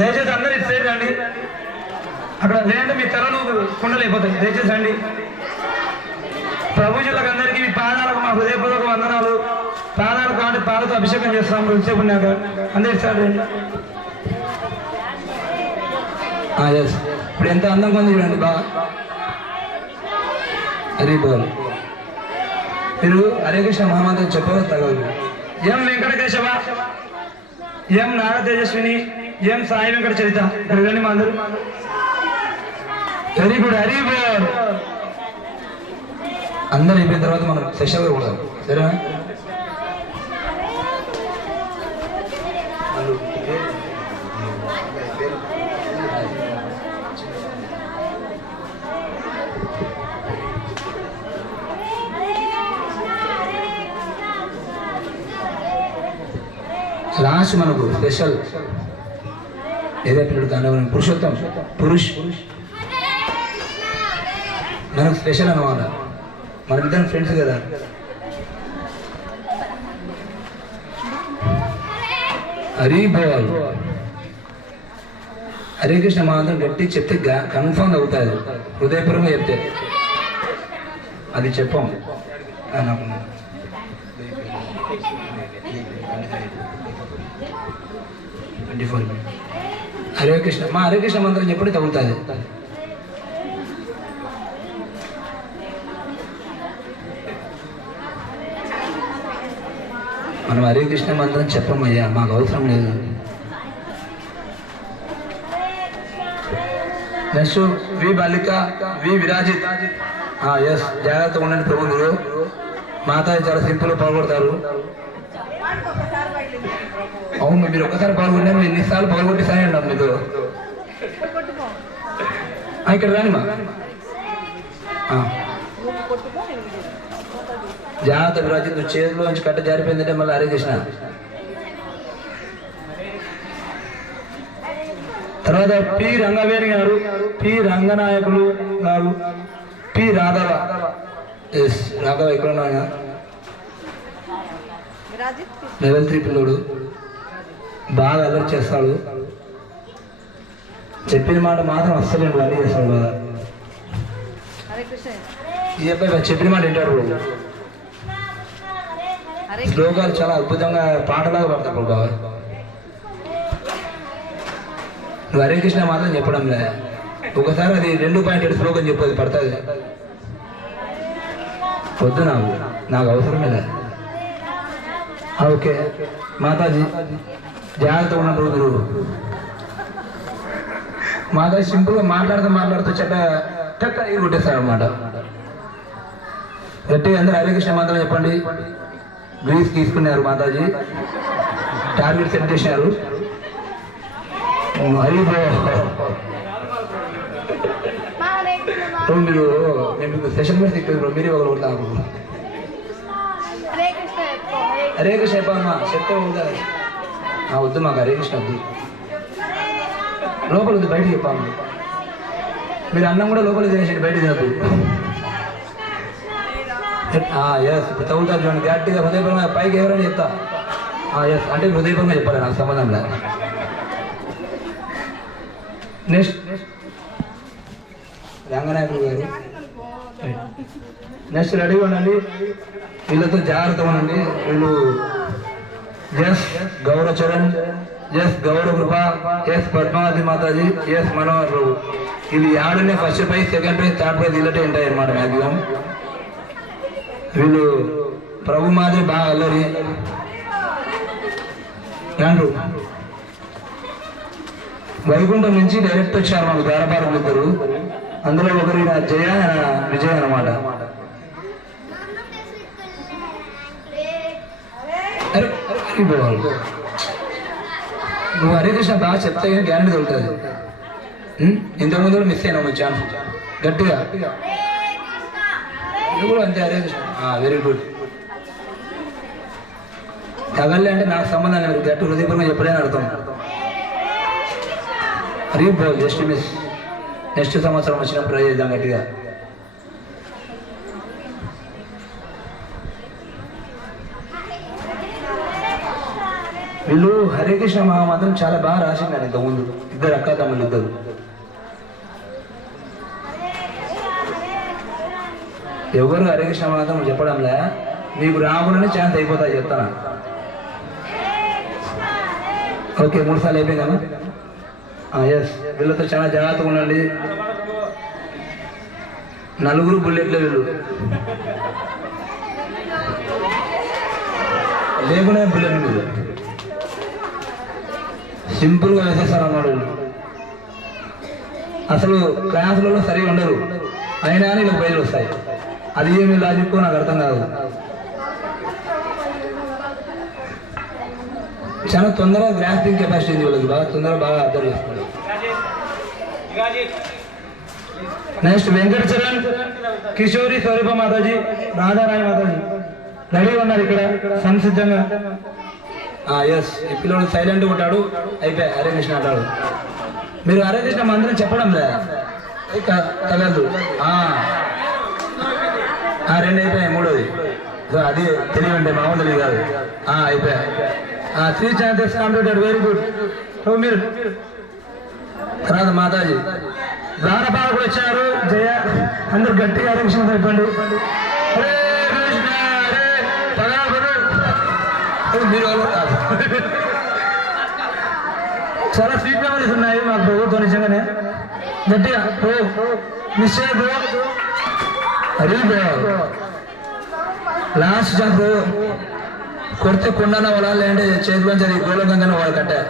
దయచేసి అందరూ ఇటు సైడ్ రండి. అక్కడ లేదంటే మీ తలలు కుండలు అయిపోతాయి. దయచేసి రండి. ప్రభుజులకు అందరికీ మీ పాదాలకు మా హృదయపూర్వక వందనాలు. పాదాలు కాబట్టి పాలతో అభిషేకం చేస్తున్నాం. ఎంతసేపు ఉన్నాక అందరు ఇటు సైడ్ రండి. ఎస్, ఇప్పుడు ఎంత అందంగా ఉంది చూడండి. బాగా హరి బోల్. మీరు హరే కృష్ణ మహామంత్రం చెప్పవచ్చు తగదు. ఎం వెంకటకేశవ, ఎం నాగ తేజస్విని, ఎం సాయి వెంకట చరిత. రండి మా అందరూ. వెరీ గుడ్, హరి బోల్. అందరు అయిపోయిన తర్వాత మనం సెషన్ కూడా సరేనా? లాస్ట్ మనకు స్పెషల్ ఏదో పిల్లడు దాని పురుషోత్తం మనకు స్పెషల్ అన్నమాట. మన ఇద్దరం ఫ్రెండ్స్ కదా. హరి బోల్. హరే కృష్ణ మహాంతం గట్టి చెప్తే కన్ఫర్మ్ అవుతుంది. హృదయపూర్వకంగా చెప్తే అది చెప్పాం. హరే కృష్ణ మా హరే కృష్ణ మంత్రం చెప్పండి తగులుతుంది. మనం హరే కృష్ణ మంత్రం చెప్పమయ్యా, మాకు అవసరం లేదు. నెక్స్ట్ వి బాలిక, వి విరాజిత్. ఎస్, జాగ్రత్తగా ఉండండి ప్రభు. మీరు మాతాజీ చాలా సింపుల్గా పాల్గొడతారు. అవును, మీరు ఒక్కసారి పాల్గొంటే మీరు ఎన్నిసార్లు పాల్గొట్టిస్తానే ఉన్నాం మీరు. ఇక్కడ రాని మా జాగ్రత్త విరాజిత్. నువ్వు చేతిలో నుంచి కట్ట జారిపోయిందంటే మళ్ళీ హరే కృష్ణ. తర్వాత పి రంగవేణి గారు, పి రంగనాయకులు గారు, పి రాఘవ. ఎస్, రాఘవ ఇక్కడ ఉన్నా. లెవెల్ 3 పిల్లోడు, బాగా అలర్ట్ చేస్తాడు. చెప్పిన మాట మాత్రం అస్సలు అన్నీ చేస్తాడు బాగా. ఈ అబ్బాయి చెప్పిన మాట వింటాడు. శ్లోకాలు చాలా అద్భుతంగా పాటలాగా పడతాడు బాగా. నువ్వు హరే కృష్ణ మాత్రం చెప్పడం లే. ఒకసారి అది 2.7 శ్లోకం చెప్పేది పడుతుంది. వద్దు, నాకు అవసరమే లే. ఓకే మాతాజీ, జాగ్రత్త ఉన్నప్పుడు మీరు. మాతాజీ సింపుల్గా మాట్లాడుతూ చెక్క ఇది కొట్టేస్తారు అన్నమాట. గట్టిగా అందరూ హరే కృష్ణ మంత్రం చెప్పండి. గ్రీస్ తీసుకున్నారు మాతాజీ, టార్గెట్ సెట్ చేశారు. హరి మీరు మేము సెషన్ మీద తిప్పారు. మీరే ఒకరు కొడతారు. హరే కృష్ణ చెప్పమ్మా, చెప్తే వద్దు మాకు హరే కృష్ణ వద్దు. లోపల వద్దు, బయటకు చెప్పాము. మీరు అన్నం కూడా లోపల తినేసి బయట తినద్దు. ఎస్, ఇప్పుడు తగులుతారు చూడండి. గట్టిగా హృదయపరంగా పైకి ఎవరైనా చెప్తా. ఎస్ అంటే హృదయపరంగా చెప్పాలి, నాకు సంబంధం లేదు. నెక్స్ట్ రంగనాయకులు గారు. నెక్స్ట్ రెడీగా ఉండండి. వీళ్ళతో జాగ్రత్తగా ఉండండి. వీళ్ళు ఎస్ గౌరవ చరణ్, ఎస్ గౌరవ కృప, ఎస్ పద్మావతి మాతాజీ, ఎస్ మనోహర్ ప్రభు. ఇది ఆడనే first prize, second prize, third prize ఇలాంటి ఉంటాయి అన్నమాట మ్యాక్సిమం. వీళ్ళు ప్రభు మాదిరి బాగా అల్లరి. వైకుంఠం నుంచి డైరెక్ట్ వచ్చారు మాకు దారపారం ఇద్దరు. అందులో ఒకరు జయ విజయ్ అనమాట. నువ్వు హరే కృష్ణ బాగా చెప్తే గ్యారెంటీ దొరుకుతుంది. ఇంతకుముందు కూడా మిస్ అయినా ఛాన్స్ గట్టిగా. నువ్వు కూడా అంతే హరే కృష్ణ. Very good. తగలే అంటే నాకు సంబంధం లేదు. గట్టి హృదయపూర్వకంగా చెప్పలేని అర్థం. Hari Bol. Just miss. Next సంవత్సరం వచ్చినప్పుడు ట్రై చేద్దాం గట్టిగా. వీళ్ళు హరే కృష్ణ మహామంత్రం చాలా బాగా రాసిండారు ఇంతకుముందు, ఇద్దరు అక్క తమ్ముళ్ళు ఇద్దరు. ఎవరు హరే కృష్ణ మహామంత్రం చెప్పడంలే, మీకు రాకుండానే ఛాన్స్ అయిపోతాయి చెప్తాను. ఓకే 3 సార్లు అయిపోయిందమ్మా. ఎస్, వీళ్ళతో చాలా జాగ్రత్తగా ఉండండి. 4 బుల్లెట్లు వీళ్ళు, లేకుండా బుల్లెట్ వీళ్ళు సింపుల్గా వేసేస్తారు అన్నాడు వీళ్ళు. అసలు క్లాసులలో సరిగా ఉండరు, అయినా కానీ వీళ్ళకి బయలు వస్తాయి. అది ఏమి లాజిక్ నాకు అర్థం కాదు. చాలా తొందరగా గ్రాస్పింగ్ కెపాసిటీ ఉంది వీళ్ళకి, బాగా అర్థం చేస్తున్నారు. నెక్స్ట్ వెంకట చరణ్, కిషోరి స్వరూప మాతాజీ, రాధారాణి మాతాజీ రెడీ ఉన్నారు ఇక్కడ సంసిద్ధంగా. ఎస్, ఈ పిల్లడు సైలెంట్ ఉంటాడు, అయిపోయి హరే కృష్ణ అంటాడు. మీరు హరే కృష్ణ మంత్రం చెప్పడం లేదా తగలదు. 2 అయిపోయాయి, 3వది అది తెలివి అంటే మామూలు తెలివి కాదు. అయిపోయాయి. 3 ఛాన్సెస్ కంప్లీటెడ్, వెరీ గుడ్. మీరు తర్వాత మాతాజీ ద్వారపాలకు వచ్చారు. జయ, అందరు గట్టిగా హరే కృష్ణ చెప్పండి. హరే కృష్ణ హరే మీరు చాలా స్వీట్ మెమరీస్ ఉన్నాయి మాకు ప్రభుత్వం నిజంగానే. గట్టిగా నిశ్చయ హరి లాస్ట్ ఛాన్స్ కొడితే కొండన వడాలి అంటే చేతిలోంచి అది గోళకంగానే వాళ్ళు కట్టారు.